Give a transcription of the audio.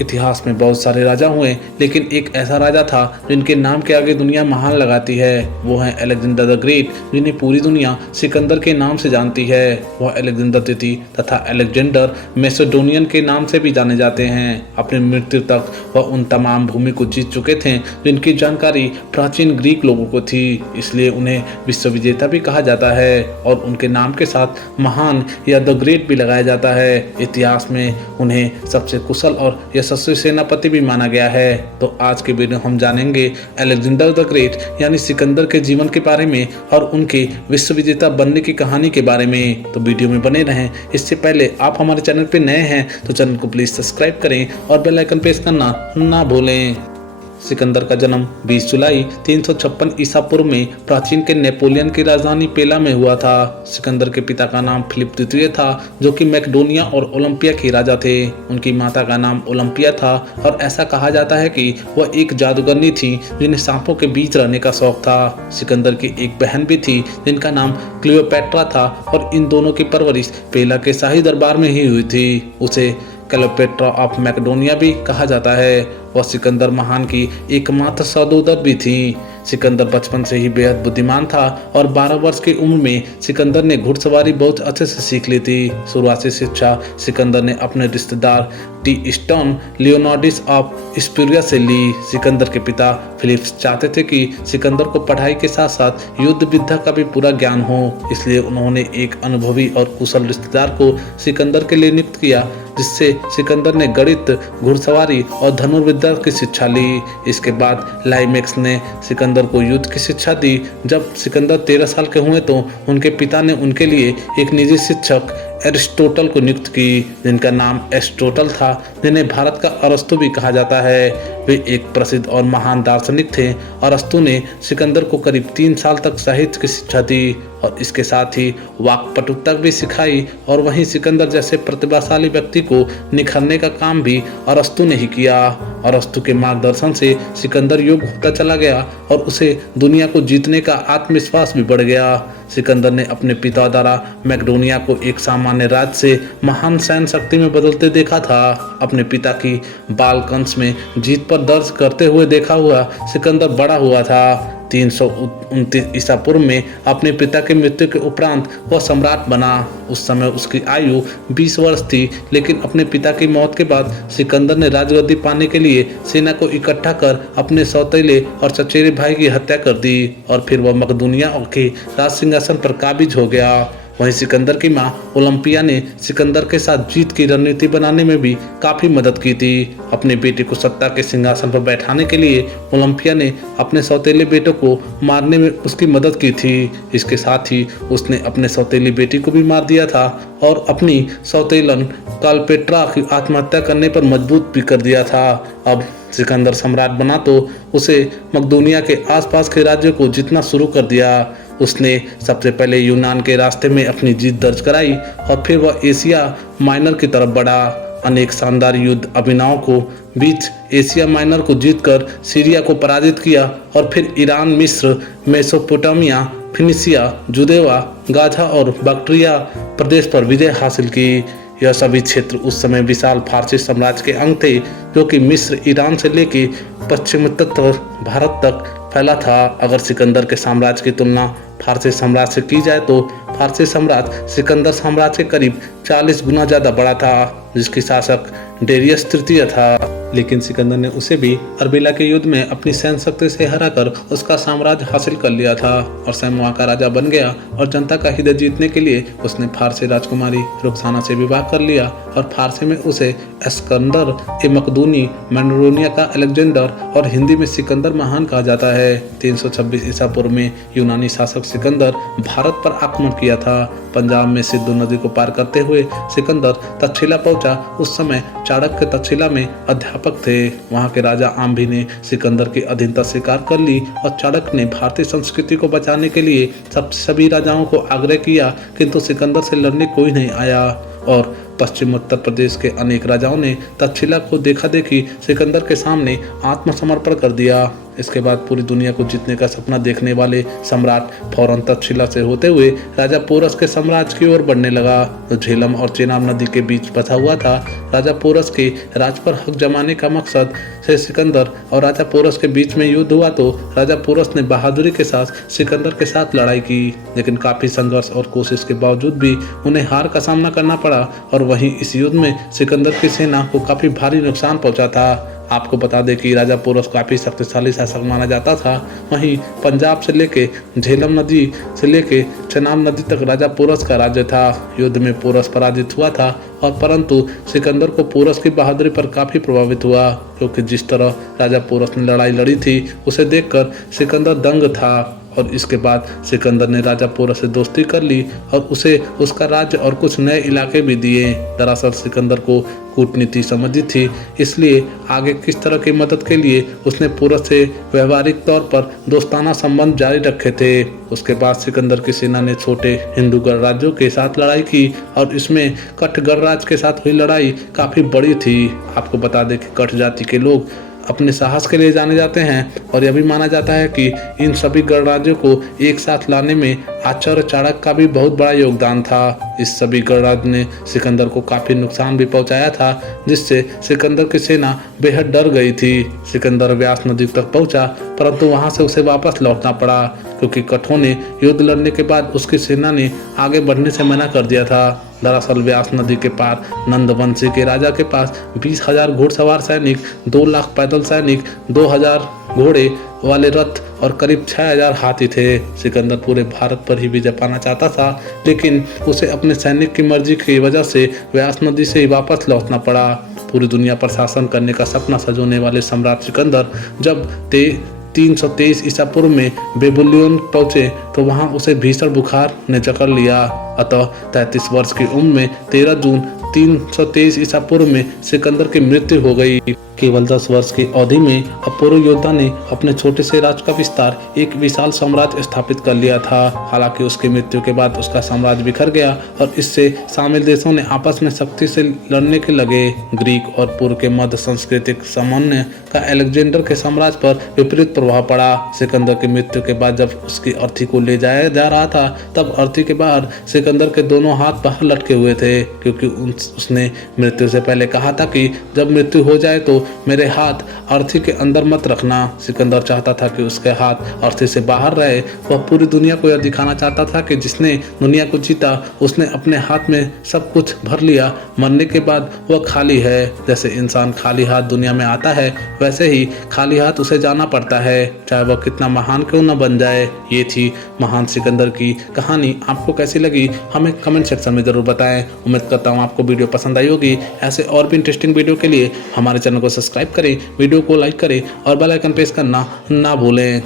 इतिहास में बहुत सारे राजा हुए, लेकिन एक ऐसा राजा था जिनके नाम के आगे दुनिया महान लगाती है। वो है अलेक्जेंडर द ग्रेट, जिन्हें पूरी दुनिया सिकंदर के नाम से जानती है। वह अलेक्जेंडर द्वितीय तथा अलेक्जेंडर मैसेडोनियन के नाम से भी जाने जाते हैं। अपनी मृत्यु तक वह उन तमाम भूमि को जीत चुके थे जिनकी जानकारी प्राचीन ग्रीक लोगों को थी, इसलिए उन्हें विश्व विजेता भी कहा जाता है और उनके नाम के साथ महान या द ग्रेट भी लगाया जाता है। इतिहास में उन्हें सबसे कुशल और यशस्वी सेनापति भी माना गया है। तो आज के वीडियो हम जानेंगे अलेक्जेंडर द ग्रेट यानी सिकंदर के जीवन के बारे में और उनके विश्व विजेता बनने की कहानी के बारे में। तो वीडियो में बने रहें। इससे पहले आप हमारे चैनल पर नए हैं तो चैनल को प्लीज सब्सक्राइब करें और बेल आइकन प्रेस करना ना भूलें। सिकंदर का जन्म 20 जुलाई 356 ईसा पूर्व में प्राचीन के नेपोलियन की राजधानी पेला में हुआ था। सिकंदर के पिता का नाम फिलिप द्वितीय था, जो कि मैकेडोनिया और ओलंपिया के राजा थे। उनकी माता का नाम ओलंपिया था और ऐसा कहा जाता है कि वह एक जादूगरनी थी जिन्हें सांपों के बीच रहने का शौक था। सिकंदर की एक बहन भी थी जिनका नाम क्लियोपेट्रा था और इन दोनों की परवरिश पेला के शाही दरबार में ही हुई थी। उसे क्लियोपेट्रा ऑफ मैकेडोनिया भी कहा जाता है। वह सिकंदर महान की एकमात्र सहोदर भी थी। सिकंदर बचपन से ही बेहद बुद्धिमान था और 12 वर्ष की उम्र में सिकंदर ने घुड़सवारी बहुत अच्छे से सीख ली थी। शुरुआती शिक्षा सिकंदर ने अपने रिश्तेदार टी स्टोन लियोनार्डिस ऑफ स्पूरिया से ली। सिकंदर के पिता फिलिप्स चाहते थे कि सिकंदर को पढ़ाई के साथ साथ युद्ध विद्या का भी पूरा ज्ञान हो, इसलिए उन्होंने एक अनुभवी और कुशल रिश्तेदार को सिकंदर के लिए नियुक्त किया, जिससे सिकंदर ने गणित, घुड़सवारी और धनुर्विद्या की शिक्षा ली। इसके बाद लाइमेक्स ने सिकंदर को युद्ध की शिक्षा दी। जब सिकंदर 13 साल के हुए तो उनके पिता ने उनके लिए एक निजी शिक्षक एरिस्टोटल को नियुक्त की, जिनका नाम एरिस्टोटल था, जिन्हें भारत का अरस्तु भी कहा जाता है। वे एक प्रसिद्ध और महान दार्शनिक थे। अरस्तु ने सिकंदर को करीब 3 साल तक साहित्य की शिक्षा दी और इसके साथ ही वाक्पटुता भी सिखाई, और वहीं सिकंदर जैसे प्रतिभाशाली व्यक्ति को निखरने का काम भी अरस्तु ने ही किया। अरस्तु के मार्गदर्शन से सिकंदर योग्य होता चला गया और उसे दुनिया को जीतने का आत्मविश्वास भी बढ़ गया। सिकंदर ने अपने पिता द्वारा मैकेडोनिया को एक सामान्य राज्य से महान सैन्य शक्ति में बदलते देखा था। अपने पिता की बालकंस में जीत पर दर्ज करते हुए देखा हुआ सिकंदर बड़ा हुआ था। 329 ईसा पूर्व में अपने पिता की मृत्यु के उपरांत वह सम्राट बना। उस समय उसकी आयु 20 वर्ष थी, लेकिन अपने पिता की मौत के बाद सिकंदर ने राजगद्दी पाने के लिए सेना को इकट्ठा कर अपने सौतेले और चचेरे भाई की हत्या कर दी और फिर वह मकदूनिया के राज सिंहासन पर काबिज हो गया। वहीं सिकंदर की मां ओलंपिया ने सिकंदर के साथ जीत की रणनीति बनाने में भी काफी मदद की थी। अपने बेटे को सत्ता के सिंहासन पर बैठाने के लिए ओलंपिया ने अपने सौतेले बेटों को मारने में उसकी मदद की थी। इसके साथ ही उसने अपने सौतेली बेटी को भी मार दिया था और अपनी सौतेलन क्लियोपेट्रा की आत्महत्या करने पर मजबूर भी कर दिया था। अब सिकंदर सम्राट बना तो उसे मकदूनिया के आसपास के राज्यों को जीतना शुरू कर दिया। उसने सबसे पहले यूनान के रास्ते में अपनी जीत दर्ज कराई और फिर वह एशिया माइनर की तरफ बढ़ा। अनेक शानदार युद्ध अभियानों को बीच एशिया माइनर को जीतकर सीरिया को पराजित किया और फिर ईरान, मिस्र, मेसोपोटामिया, फिनिशिया, जुदेवा, गाजा और बक्ट्रिया प्रदेश पर विजय हासिल की। यह सभी क्षेत्र उस समय विशाल फारसी साम्राज्य के अंग थे, जो कि मिस्र, ईरान से लेकर पश्चिमोत्तर भारत तक फैला था। अगर सिकंदर के साम्राज्य की तुलना फारसी साम्राज्य से की जाए तो फारसी साम्राज्य सिकंदर साम्राज्य के करीब 40 गुना ज्यादा बड़ा था, जिसकी शासक डेरियस तृतीय था। लेकिन सिकंदर ने उसे भी अर्बिला के युद्ध में अपनी सैन्य शक्ति से हराकर उसका साम्राज्य हासिल कर लिया था और स्वयं वहाँ का राजा बन गया। और जनता का हृदय जीतने के लिए उसने फारसी राजकुमारी रुखसाना से विवाह कर लिया और फारसी में उसे अस्कंदर ए मकदूनी, मैकेडोनिया का अलेक्जेंडर और हिंदी में सिकंदर महान कहा जाता है। 326 ईसा पूर्व में यूनानी शासक सिकंदर भारत पर आक्रमण किया था। पंजाब में सिंधु नदी को पार करते हुए सिकंदर तक्षशिला पहुंचा। उस समय चाणक्य तक्षशिला में अध्यापक थे। वहां के राजा आम्भी ने सिकंदर की अधीनता स्वीकार कर ली और चाणक्य ने भारतीय संस्कृति को बचाने के लिए सभी राजाओं को आग्रह किया, किंतु सिकंदर से लड़ने कोई नहीं आया और पश्चिम उत्तर प्रदेश के अनेक राजाओं ने तक्षशिला को देखा देखी सिकंदर के सामने आत्मसमर्पण कर दिया। इसके बाद पूरी दुनिया को जीतने का सपना देखने वाले सम्राट फौरन तक्षशिला से होते हुए राजा पोरस के साम्राज्य की ओर बढ़ने लगा। तो झेलम और चेनाब नदी के बीच बसा हुआ था। राजा पोरस के राज पर हक जमाने का मकसद से सिकंदर और राजा पोरस के बीच में युद्ध हुआ। तो राजा पोरस ने बहादुरी के साथ सिकंदर के साथ लड़ाई की, लेकिन काफी संघर्ष और कोशिश के बावजूद भी उन्हें हार का सामना करना पड़ा और वहीं इस युद्ध में सिकंदर की सेना को काफी भारी नुकसान पहुंचा था। आपको बता दें कि राजा पोरस काफी शक्तिशाली शासक माना जाता था। वहीं पंजाब से लेके झेलम नदी से लेके चेनाब नदी तक राजा पोरस का राज्य था। युद्ध में पोरस पराजित हुआ था और परंतु सिकंदर को पोरस की बहादुरी पर काफी प्रभावित हुआ, क्योंकि जिस तरह राजा पोरस ने लड़ाई लड़ी थी उसे देखकर सिकंदर दंग था। और इसके बाद सिकंदर ने राजा पोरस से दोस्ती कर ली और उसे उसका राज्य और कुछ नए इलाके भी दिए। दरअसल सिकंदर को कूटनीति समझी थी, इसलिए आगे किस तरह की मदद के लिए उसने पोरस से व्यवहारिक तौर पर दोस्ताना संबंध जारी रखे थे। उसके बाद सिकंदर की सेना ने छोटे हिंदू गणराज्यों के साथ लड़ाई की और इसमें कठ गणराज्य के साथ हुई लड़ाई काफी बड़ी थी। आपको बता दें कि कठ जाति के लोग अपने साहस के लिए जाने जाते हैं और यह भी माना जाता है कि इन सभी गणराज्यों को एक साथ लाने में आचार्य चाणक्य का भी बहुत बड़ा योगदान था। इस सभी गणराज्य ने सिकंदर को काफी नुकसान भी पहुंचाया था, जिससे सिकंदर की सेना बेहद डर गई थी। सिकंदर व्यास नदी तक पहुंचा, परंतु वहां से उसे वापस लौटना पड़ा, क्योंकि कठों ने युद्ध लड़ने के बाद उसकी सेना ने आगे बढ़ने से मना कर दिया था। दरअसल व्यास नदी के पार नंदवंशी के राजा के पास 20,000 घुड़सवार सैनिक, 2 लाख पैदल सैनिक, 2,000 घोड़े वाले रथ और करीब 6,000 हाथी थे। सिकंदर पूरे भारत पर ही विजय पाना चाहता था, लेकिन उसे अपने सैनिक की मर्जी की वजह से व्यास नदी से ही वापस लौटना पड़ा। पूरी दुनिया पर शासन करने का सपना सजोने वाले सम्राट सिकंदर जब 323 ईसा पूर्व में बेबीलोन पहुंचे तो वहां उसे भीषण बुखार ने जकड़ लिया। अतः 33 वर्ष की उम्र में 13 जून 323 ईसा पूर्व में सिकंदर की मृत्यु हो गई। केवल 10 वर्ष की अवधि में अपूर्व योद्धा ने अपने छोटे से राज्य का विस्तार एक विशाल साम्राज्य स्थापित कर लिया था। हालांकि उसकी मृत्यु के बाद उसका साम्राज्य बिखर गया और इससे शामिल देशों ने आपस में सख्ती से लड़ने के लगे। ग्रीक और पूर्व के मध्य सांस्कृतिक समन्वय का अलेक्जेंडर के साम्राज्य पर विपरीत प्रभाव पड़ा। सिकंदर की मृत्यु के बाद जब उसकी अर्थी को ले जाया जा रहा था, तब अर्थी के बाहर सिकंदर के दोनों हाथ बाहर लटके हुए थे, क्योंकि उसने मृत्यु से पहले कहा था कि जब मृत्यु हो जाए तो मेरे हाथ अर्थी के अंदर मत रखना। सिकंदर चाहता था कि उसके हाथ अर्थी से बाहर रहे। वह पूरी दुनिया को यह दिखाना चाहता था कि जिसने दुनिया को जीता उसने अपने हाथ में सब कुछ भर लिया। मरने के बाद वह खाली है। जैसे इंसान खाली हाथ दुनिया में आता है, वैसे ही खाली हाथ उसे जाना पड़ता है, चाहे वह कितना महान क्यों न बन जाए। ये थी महान सिकंदर की कहानी। आपको कैसी लगी हमें कमेंट सेक्शन में जरूर बताएं। उम्मीद करता हूँ आपको वीडियो पसंद आई होगी। ऐसे और भी इंटरेस्टिंग वीडियो के लिए हमारे चैनल को सब्सक्राइब करें, वीडियो को लाइक करें और बेल आइकन प्रेस करना ना भूलें।